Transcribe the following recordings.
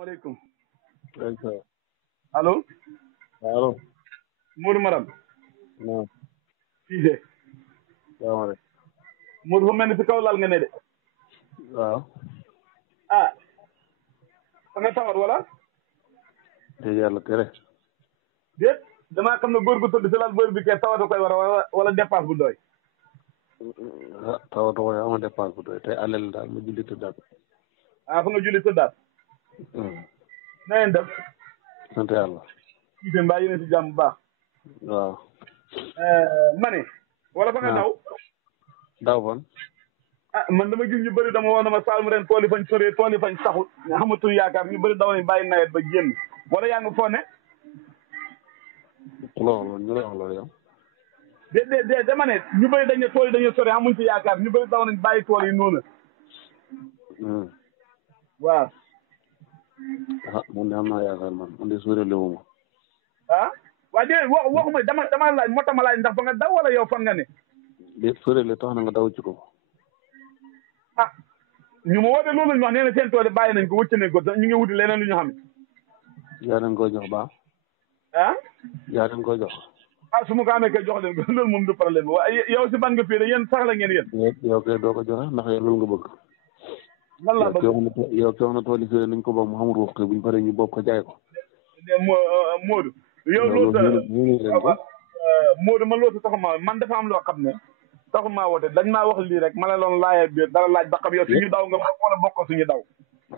salaamaaleykum. waaleykum allo. allo. Modou Maram. non. Cissé. salaamaaleykum. Modou fa mel ni si kaw laal nga ne de. waaw. ah. fa nga tawat wala. dégg yàlla tere. déet damaa xam ne góor gu tëdd si laal bër bi kay tawata koy war a wala dépense bu doy. ah tawatoo koy ama dépense bu doy tey alal daal ma julli tëddaat. ah fa nga julli tëddaat. na ngeen def. sant yàlla. Cissé mbaa yéen a si jàmm bu baax. waaw. ma ne. wala fa nga daw. daw fan. ah man dama gis ñu bëri dama wax dama Saalum ren tool yi fañ soree tool yi fañ saxul nga xamatul yaakaar ñu bëri daw nañ bàyyi nawet ba génn wala yaa ngi foo ne. loolu ñu la wax loolu yow. déedéet dama ne ñu bëri dañ ne tool yi dañuy sore amuñ ci yaakaar ñu bëri daw nañ bàyyi tool yi noonu. waaw. ah man de am naa yaakaar man de suuree lewu ma. ah waa déedéet waxuma dama laaj moo tax ma laaj ndax ba nga daw wala yow fan nga ne. déet suuree le tax na nga daw ci ko. ah ñu ma woote loolu la ñu wax nee na seen tool yi bàyyi nañ ko wëcc nañ ko ñu ngi wuti leneen lu ñu xam. yaa leen koy jox baax. ah. yaa leen koy jox. ah su ma ko amee kay jox leen ko loolu moom du problème waaye yow si ban nga fii yéen sax la ngeen yéen. yow kay doo ko joxe ndax yow loolu nga bëgg. lan laa bëgg yow kay wax na tool yi fii nañ ko ba mu xamul ruux bu ñu paree ñu bokk ko jaay ko. Modou. yow loolu Modou man loolu taxuma man dafa am loo xam ne taxuma woote dañ maa wax lii rek ma la doon laajee biir dara laaj ba xam yow suñu daw nga wala bokk suñu daw.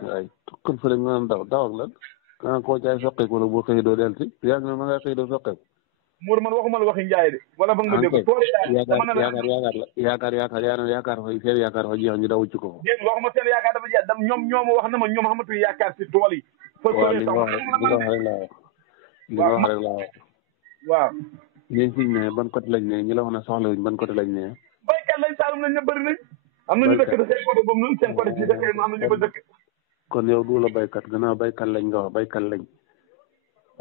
waay kon fële nga naan daw ak lan. kana koo jaay soqeeku wala boo xëy doo del si yaa ngi ne ma nga xëy doo soqeeku. Modou man waxuma la waxi njaay de wala ba nga ma dégg tool yaakaar fa seen yaakaar fa jeex ñu daw ci ko fa. déet waxuma seen yaakaar dafa jeex ñoom ñoo ma wax na ma ñoom xamatuñu yaakaar si tool yi. waaw li nga wax rek laa wax. waaw. ñeen fiñ ne ban côté lañ ne ñi la wax ne soxla wuñ ban côté lañ ne. baykat lañ Saalum lañ ne bëri nañ. am na ñu dëkk de seen côté boobu noonu seen côté fii dëkk am na ñu ko dëkk. kon yow du la baykat gannaaw baykat lañ nga wax baykat lañ.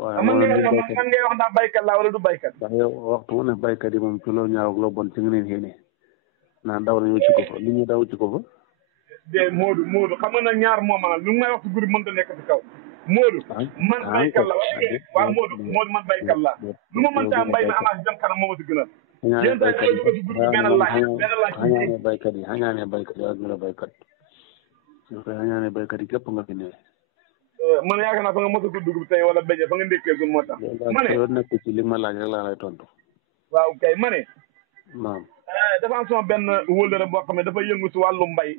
waaw man ngay wax ndax baykat laa wala du baykat. ndax yow waxtu mu ne baykat yi moom ci loo ñaaw ak loo bon ci nga leen xéene naan daw nañu ci ko fa li ñu daw ci ko fa. de Modou xam nga nag ñaar moom lu may wax ci groupe mënta nekk ci kaw. Modou man baykat la waaw Modou man baykat la lu ma mënta am mbay mi amaat jëm kanam moo ma si gënal. yéen daal di ko ci groupe benn laaj xañaane baykat yi ak ñu la baykat ñu koy xañaane baykat yi képp nga fi ne. man yaakaar naa fa nga mos a ko dugub tey wala béjee fa nga ndékkee gun moo tax. ma ne nekk ci li ma laaj rek laa lay tontu. waaw kay ma ne. naam. dafa am sama benn wóllëre boo xam ne dafa yëngu si wàllu mbay.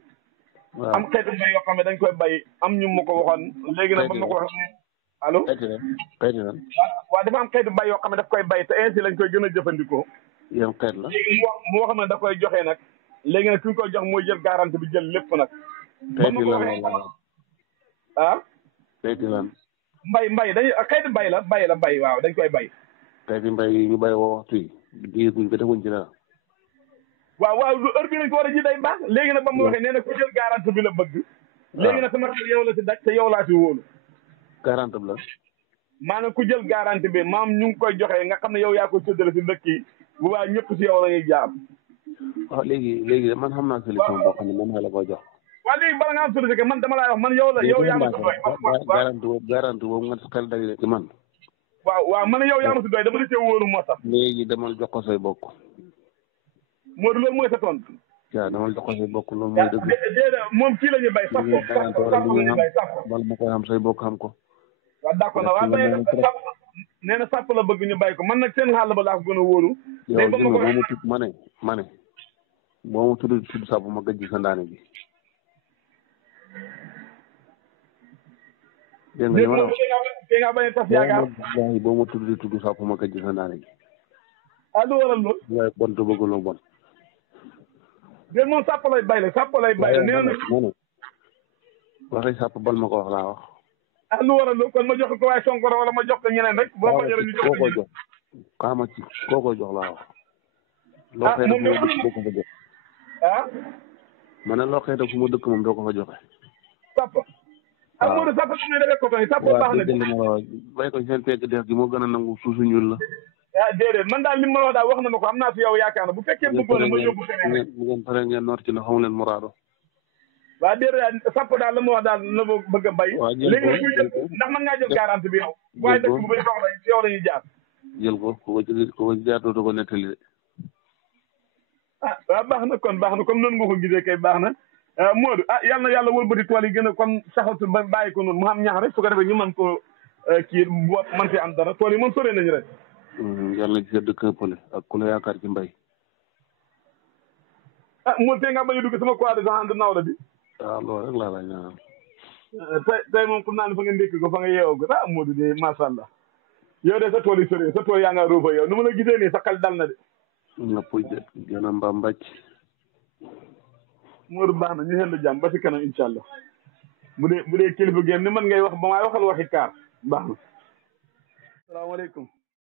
waaw am xeetu mbay yoo xam ne dañ koy bay am ñu ma ko waxoon. léegi nag ba ma ko waxee allo. xeeti lan. waaw dafa am xeetu bay yoo xam ne daf koy bay te ainsi lañ koy gën a jëfandikoo. yan xeet la. léegi mu wax ne da koy joxe nag. léegi nag ki ñu koy jox mooy jël garanti bi jël lépp nag. xeeti lan ah. xeeti lan. mbay dañuy xeetu bay la waaw dañ koy bay. xeeti mbay yi ñu bay woo waxtu yi diiguñ ko defuñ ci dara. waaw heure bi nañ ko war a ji day baax léegi nag ba mu waxee nee na ku jël garanti bi la bëgg. léegi nag sama xel yow la si daj te yow laa si wóolu. garanti bi la. maanaam ku jël garanti bi maam ñu ngi koy joxe nga xam ne yow yaa ko séddale si ndëkk yi bu baax ñëpp si yow la ñuy jaar. waaw léegi man xam naa solution boo xam ne man la koy jox. waaw léegi bala nga am solution man dama laa wax man yow yaa ma si doy. garanti boobu nga xel dajale ci man. waaw man yow yaa ma si doy dama la see wóolu moo tax. léegi demal jox ko say bokk. Modou loolu mooy sa tontu. waaw demal jox ko say bokk loolu mooy dëgg. déedéet moom kii la ñuy bay sax ko la ñuy bay sax ko. bala ma koy xam say bokk xam ko. waaw d'accord na waaw nee na sàpp la bëgg ñu bay ko man nag seen xàll ba laa ko gën a wóolu. yow gis nga boo ma tudd ma ne boo ma tudd sàpp ma gëj sa ndaane bi. dégg nga li ma la wax nga bañ a tas yaakaar. boo ma tudd sàpp ma gëj sa ndaane bi. ah lu waral lool. waaye bon te bëgguloo bon. déedéet moom sàpp lay bay la nee na. waxi sàpp bal ma ko wax laa wax. ah lu waral lool kon ma jox ko waaye Sonkoro wala ma jox ko ñeneen rek. boo ko jëlee ñu jox ko jox kaama ci koo koy jox laa wax. ah moom doo ko fa jox. ah. ma ne loo xëy fu mu dëkk moom doo ko fa joxe. sàpp. ah Modou sàpp su ñu defee coton yi sàpp baax na de. bay ko seen pegg dex gi moo gën a nangu suusu ñuul la. ah déedéet man daal li ma wax daal wax na ma ko am naa fi yow yaakaar na bu fekkee bëggoon na ma yóbbu feneen. bu ngeen paree ngeen noor ci ne xamu leen muraado. waa déedéet sapp daal la ma wax daal na ma bëgg a bay. léegi nag kuy jël ndax mën ngaa jël garanti bi yow. waaye dëkk bu bëri soxla ci yow lañuy jaar. jël ko ku ko ci jaar dootu ko nettali de. ah waaw baax na kon baax na comme noonu nga ko gisee kay baax na Modou yal na yàlla wëlbati tool yi gën a comme saxatul ba bàyyi ko noonu mu am ñax rek su ko defee ñu mën ko kii mën fi am dara tool yi moom sore nañu rek. yàlla na ci sa dëkk ëppale ak ku la yaakaar ci mbay. Modou tey nga bañ a dugg sama coalition ànd nawla bi. waaw loolu rek laa la ñaanal. tey moom xam naa ne fa nga ndékk ko fa nga yeewoo ko Modou de macha allah yow de sa tool yi sore sa tool yaa nga ruufa yow nu ma la gisee nii sa xel dal na de. nga puy de gën a mba mbàcc. Modou baax na ñu xel jàmm ba ci kanam incha allah bu dee kilifa génn ni man ngay wax ba maay waxal waxi kaar baax na. salaamaaleykum.